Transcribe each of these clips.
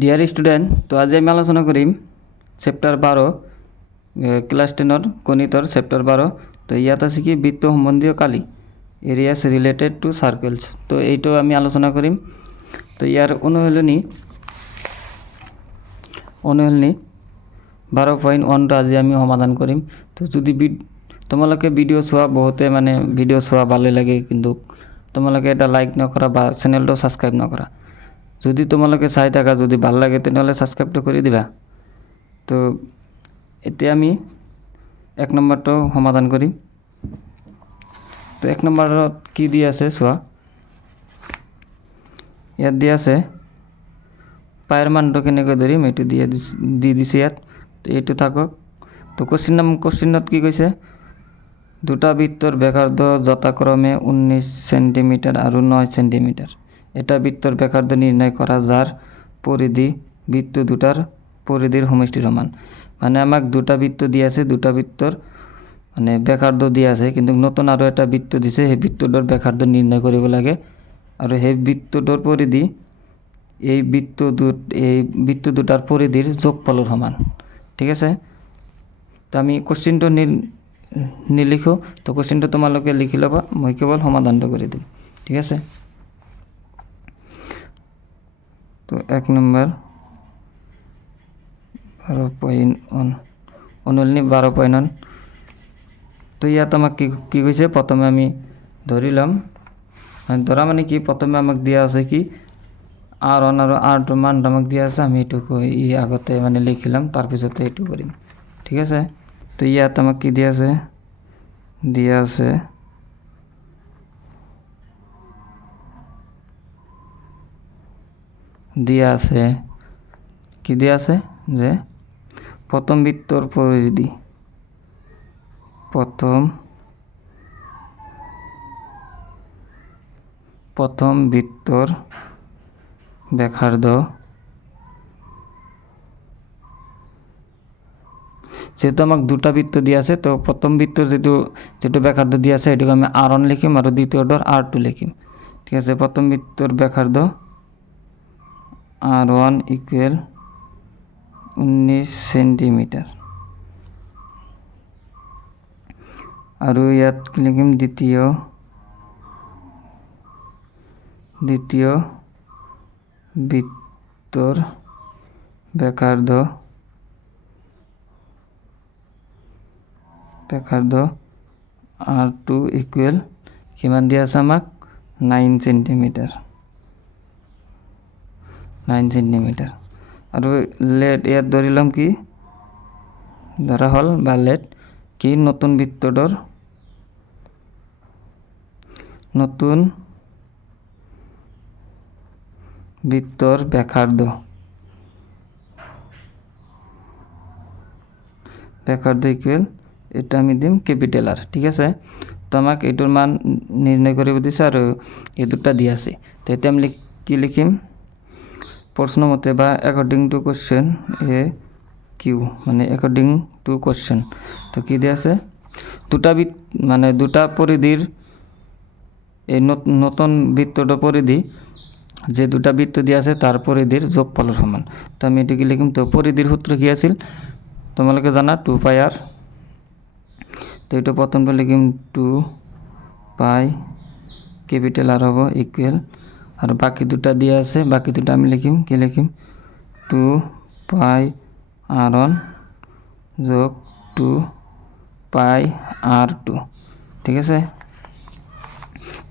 Dear student, তো আজ আমি আলোচনা করিম চ্যাপ্টার 12 ক্লাস 10 গণিতর চ্যাপ্টার 12। তো ইয়াত আছে কি বৃত্ত সম্বন্ধীয় কালি এরিয়াস রিলেটেড টু সার্কেলস। তো এইটো আমি আলোচনা করিম। তো ইয়ার অনুশীলনী 12.1 আজি আমি সমাধান করিম। তো যদি তোমালোকে ভিডিও চোৱা বহুতে মানে ভিডিও চোৱা ভালে লাগে, কিন্তু তোমালোকে এটা লাইক নকৰা বা চ্যানেলটো সাবস্ক্ৰাইব নকৰা। যদি তোমালোকে চাই থাকা, যদি ভাল লাগে তেনেহ'লে সাবস্ক্ৰাইবটো কৰি দিবা। তো এতিয়া আমি 1 নম্বৰটো সমাধান কৰিম। তো 1 নম্বৰত কি দি আছে চোৱা, ইয়াত দি আছে পাইৰ মানটো কেনেকৈ ধৰিম এইটো দি দিছে ইয়াত। তো এইটো থাকক। তো কোশ্চিনত কি কৈছে, দুটা বৃত্তৰ ব্যাসাৰ্ধ যথাক্ৰমে 19 সেন্টিমিটাৰ আৰু 9 সেন্টিমিটাৰ। এটা বৃত্তৰ ব্যাসাৰ্ধ নিৰ্ণয় কৰা যাৰ পৰিধি বৃত্ত দুটাৰ পৰিধিৰ সমষ্টিৰ সমান। মানে আমাক দুটা বৃত্ত দিয়া আছে, দুটা বৃত্তৰ মানে ব্যাসাৰ্ধ দিয়া আছে, কিন্তু নতুন আৰু এটা বৃত্ত দিছে, সেই বৃত্তটোৰ ব্যাসাৰ্ধ নিৰ্ণয় কৰিব লাগে আৰু সেই বৃত্তটোৰ পৰিধি এই বৃত্ত দুটাৰ পৰিধিৰ যোগফলৰ সমান। ঠিক আছে। তো আমি কোশ্চিনটো নিলিখো, তো কোশ্চিনটো তোমালোকে লিখি ল'বা, মই কেৱল সমাধানটো কৰি দিম। ঠিক আছে। তো 1 নম্বৰ 12.1 অনুশীলনী 12.1। তো ইয়াত আমাক কি কৈছে, প্ৰথমে আমি ধৰি ল'ম। ধৰা মানে কি, প্ৰথমে আমাক দিয়া আছে কি R1 আৰু R2 মান আমাক দিয়া আছে, আমি এইটো আগতে মানে লিখিলাম, তাৰপিছতে এইটো কৰিম। ঠিক আছে। তো ইয়াত আমাক কি দিয়া আছে, কি দিয়া আছে যে প্রথম বৃত্তর পরিধি, প্রথম বৃত্তর ব্যাসার্ধ যেহেতু আমাক দুটা বৃত্ত দিয়া আছে, তো প্রথম বৃত্তর যেটো ব্যাসার্ধ দিয়া আছে এটাকে আমি R1 লিখিম আর দ্বিতীয়টার R2 লিখিম। ঠিক আছে। প্রথম বৃত্তর ব্যাসার্ধ R1 ইকুয়াল 19 সেন্টিমিটার আৰু ইয়াত কি লিখিম, দ্বিতীয় বৃত্তৰ ব্যাসাৰ্ধ R2 ইকুয়াল কিমান দিয়া আছে আমাক 9 সেন্টিমিটাৰ। আৰু লেট ইয়াত ধৰিলাম কি ধৰা হ'ল, বা লেট কি নতুন বৃত্তৰ ব্যাসাৰ্ধ ইকুয়াল এটা আমি দিম ক্যাপিটাল আৰ। ঠিক আছে। তো আমাক এইটোৰ মান নিৰ্ণয় কৰিব দিছে আৰু এই দুটা দিয়া আছে। তো এতিয়া আমি কি লিখিম, প্রশ্ন মতে বা অ্যাকর্ডিং টু কোশ্চেন কিউ, মানে অ্যাকর্ডিং টু কোশ্চেন। তো কি দিয়া আছে, দুটা পরিধির এই নতুন বৃত্তটার পরিধি যে দুটা বৃত্ত দিয়া আছে তার পরিধির যোগফলের সমান। তো আমি এটাকে লিখিম। তো পরিধির সূত্র কি আছিল তোমালোকে জানা, 2πr। তো এটা প্রথমটা লিখিম 2π ক্যাপিটাল আর হবো ইকুয়াল, আর বাকি দুটা দিয়া আছে, বাকি দুটা আমি লিখিম, কি লিখিম 2πr1 যোগ 2πr2। ঠিক আছে।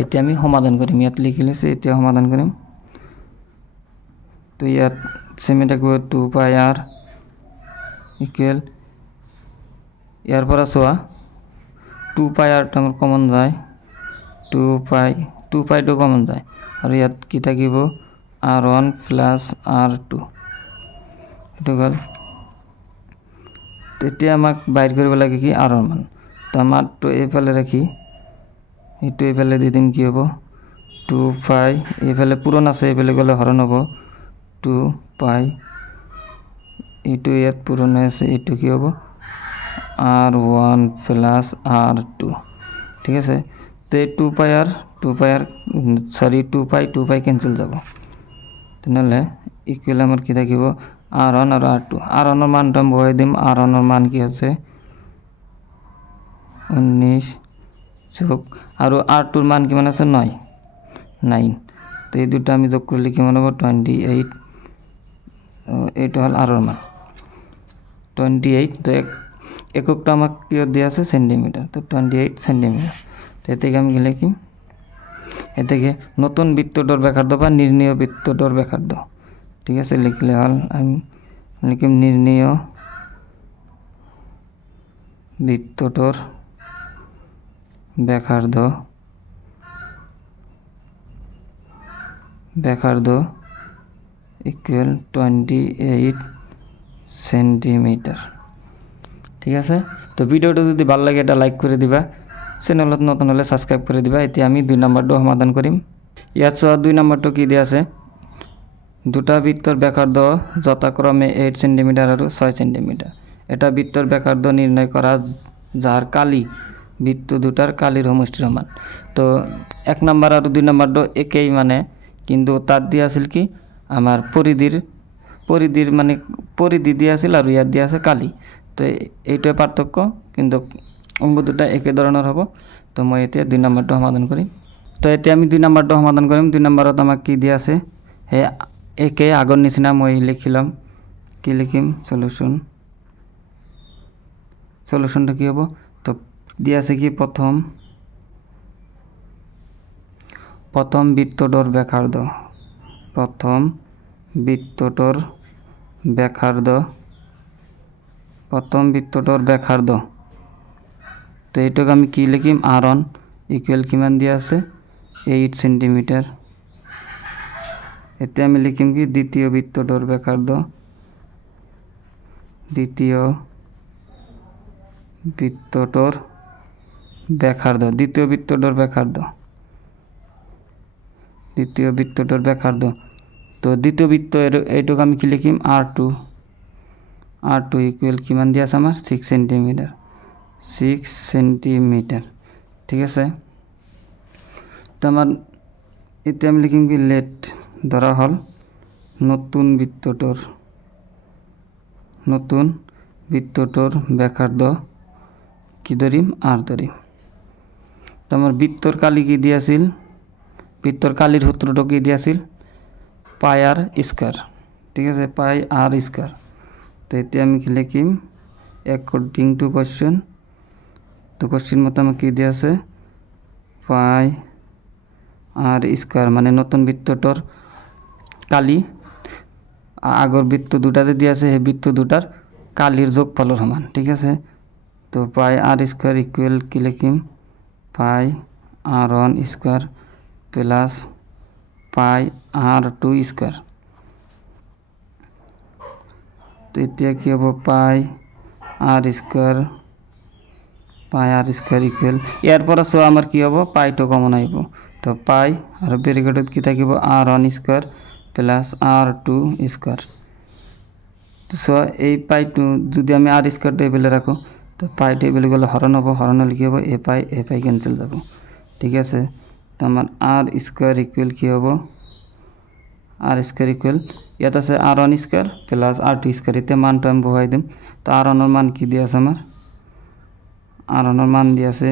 এতিয়া আমি সমাধান কৰিম, ইয়াত লিখি লৈছে, এতিয়া সমাধান কৰিম। তো ইয়াত সেমে থাকব 2πr ইকুয়াল, ইয়াৰ পৰা চোৱা 2πrটো আমাৰ কমন যায়, 2πটো কমন যায়, আৰু ইয়াত কি থাকিব R1 প্লাস R2। এইটো গ'ল। তেতিয়া আমাক বাইর কৰিব লাগে কি R1 মান। তো আমাৰটো এইফালে ৰাখি এইটো এইফালে দি দিম, কি হ'ব 2π, এইফালে পূৰণ আছে, এইফালে গ'লে হৰণ হ'ব 2π, এইটো ইয়াত পূৰণ হৈ আছে, এইটো কি হ'ব R1 প্লাস R2। ঠিক আছে। তো এই 2π কেঞ্চেল যাব, তেনেহ'লে ইকুয়াল আমার কি থাকিব R1 আর R2 R1 মানটা আমি বহাই দিম R1 মান কি আছে 19 যোগ আর R2 মান কি মান আছে 9 তো এই দুটো আমি যোগ করলে কি মান হবে 28 এটা হল R1 মান 28 তো এককটা আমার কি দেওয়া আছে সেন্টিমিটার তো 28 সেন্টিমিটার তো এ থেকে আমি লিখি এ থেকে নতুন বৃত্তটার ব্যাসার্ধ বা নির্ণীয় বৃত্তটার ব্যাসার্ধ ঠিক আছে লিখলে হল আমি লিখিম নির্ণীয় বৃত্তটার ব্যাসার্ধ ইকুয়াল 28 সেন্টিমিটার ঠিক আছে তো ভিডিওটা যদি ভালো লাগে এটা লাইক করে দিবা চ্যানেলত নতুন হলে সাবস্ক্রাইব করে দিবা এতে আমি 2 নম্বরটা সমাধান করিম ইয়াত 2 নম্বরটা কি দিয়া আছে দুটা বৃত্তর ব্যাসার্ধ যথাক্রমে 8 সেন্টিমিটার আর 6 সেন্টিমিটার এটা বৃত্তর ব্যাসার্ধ নির্ণয় করা যার কালি বৃত্ত দুটার কালির সমষ্টির সমান তো 1 নম্বর আর 2 নম্বরটা একই মানে কিন্তু তার দিয়া আছিল কি আমার পরিধির মানে পরিধি দিয়া আছিল আর ইয়াত দিয়া আছে কালি তো এইটা পার্থক্য কিন্তু অঙ্গ দুটা একই ধরনের হব তো মই এতে 2 নম্বরটা সমাধান করি তো এতে আমি 2 নম্বরটা সমাধান করিম 2 নম্বরত আমাক কি দিয়া আছে হে একে আগৰ নিচিনা মই লিখিলাম কি লিখিম সলিউশনটা কি হবো তো দিয়া আছে কি প্রথম বৃত্তটার ব্যাসার্ধ তো এইটাকে আমি কি লিখিম R1 ইকুয়াল কিমান দিয়া আছে 8 সেন্টিমিটার এতে আমি লিখিম কি দ্বিতীয় বৃত্তটার ব্যাসার্ধ দ্বিতীয় বৃত্তটার তো দ্বিতীয় বৃত্ত এইটাকে আমি কি লিখিম R2 ইকুয়াল কিমান দিয়া আছে আমার 6 সেন্টিমিটার ঠিক আছে তো আমার এতে আমি লিখিম কি লেট ধরা হল নতুন বৃত্তটার ব্যাসার্ধ কি ধরিম R ধরিম তো আমার বৃত্তর কালি কি দিয়াছিল বৃত্তর কালির সূত্রটা কি দিয়াছিল পাই R স্কয়ার ঠিক আছে পাই R স্কয়ার তো এতে আমি কি লিখিম অ্যাকর্ডিং টু কোশ্চেন তো কোশ্চেন মতো আমাকে কি দিয়া আছে পাই R স্কয়ার মানে নতুন বৃত্তটার কালি আগর বৃত্ত দুটাতে দিয়া আছে এই বৃত্ত দুটার কালির যোগফলের সমান ঠিক আছে তো পাই R স্কয়ার ইকুয়াল কি লিখিম পাই R1 স্কয়ার প্লাস পাই R2 স্কয়ার তো এটা কি হবে পাই R স্কয়ার ইকুয়াল এরপর সো আমার কি হবে পাইটা কমন আইব তো পাই আর ব্র্যাকেটত কি থাকিব R1 square plus R2 square so এই পাইটো যদি আমি R স্কয়ার টেবিলে রাখো তো পাই টেবিলে গেলে হরণ হব হরণ হলে কি হবে এ পাই ক্যান্সেল যাব ঠিক আছে তো আমার R স্কয়ার ইকুয়াল কি হবে R স্কয়ার ইকুয়াল ইয়াত আছে R1 square plus R2 square এতে মানটা আমি বহাই দিম তো R1 এর মান কি দিয়া আছে আমার R1 এর মান দিয়া আছে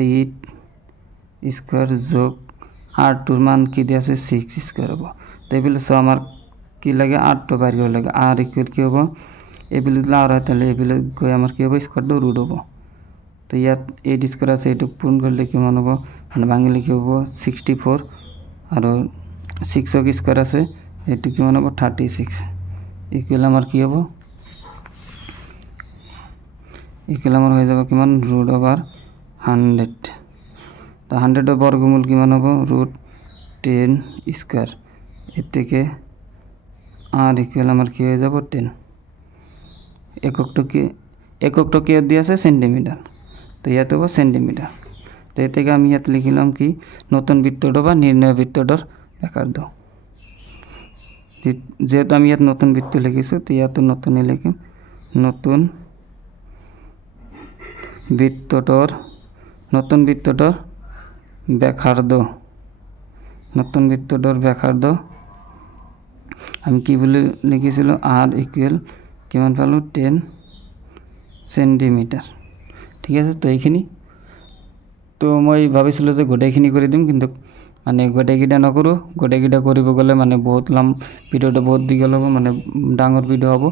8 স্কয়ার যোগ R2 এর মান কি দিয়া আছে 6 স্কয়ার হবে তো এবিলে সো আমার কি লাগে 8 টো বাইর করে লাগে R ইকুয়াল কি হবে এবিলে যদি R হয় তাহলে এবিলে কই আমার কি হবে স্কয়ার রুট হবে তো ইয়াত 8 স্কয়ার আছে এটা পূরণ করলে কি মান হবে মানে ভাঙলে কি হবে 64 আর 6 স্কয়ার আছে এটা কি মান হবে 36 ইকুয়াল আমার কি হবে ইকুয়াল আমার হয়ে যাবে কিমান রুট ওভার 100 তো 100 এর বর্গমূল কিমান হবে রুট 10 স্কয়ার এর থেকে R ইকুয়াল আমার কি হয়ে যাবে 10 এককটা কি দিয়ে আছে সেন্টিমিটার তো ইয়াতে হবে সেন্টিমিটার তো এ থেকে আমি ইয়াত লিখিলাম কি নতুন বৃত্তটা বা নির্ণয় বৃত্তটার ব্যাসার্ধ যেহেতু আমি ইয়াত নতুন বৃত্ত লিখিছি তো ইয়াত নতুনই লিখিম নতুন বৃত্তটার ব্যাসার্ধ আমি কি বুলি লিখিছিলোঁ r ইকুৱেল কিমান পালোঁ 10 সেন্টিমিটাৰ। ঠিক আছে, তো এইখিনি তো মই ভাবিছিলোঁ যে গোটেইখিনি কৰি দিম, কিন্তু মানে গোটেইকেইটা নকৰোঁ। গোটেইকেইটা কৰিব গ'লে মানে বহুত ভিডিঅ'টো বহুত দীঘল হ'ব, মানে ডাঙৰ ভিডিঅ' হ'ব।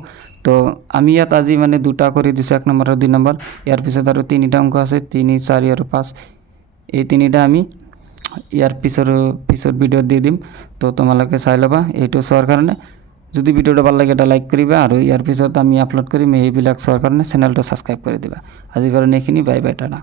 তো আমি ইয়াত আজি মানে 2টা কৰি দিছোঁ, 1 নম্বৰ আৰু 2 নম্বৰ। ইয়াৰ পিছত আৰু 3টা অংক আছে, 3, 4 আৰু 5। এই 3টা আমি ইয়াৰ পিছৰ ভিডিঅ'ত দি দিম। তো তোমালোকে চাই ল'বা এইটো চোৱাৰ কাৰণে। যদি ভিডিঅ'টো ভাল লাগে এটা লাইক কৰিবা, আৰু ইয়াৰ পিছত আমি আপলোড কৰিম এইবিলাক চোৱাৰ কাৰণে চেনেলটো ছাবস্ক্ৰাইব কৰি দিবা। আজিৰ কাৰণে এইখিনি, বাই বাই, টাটা।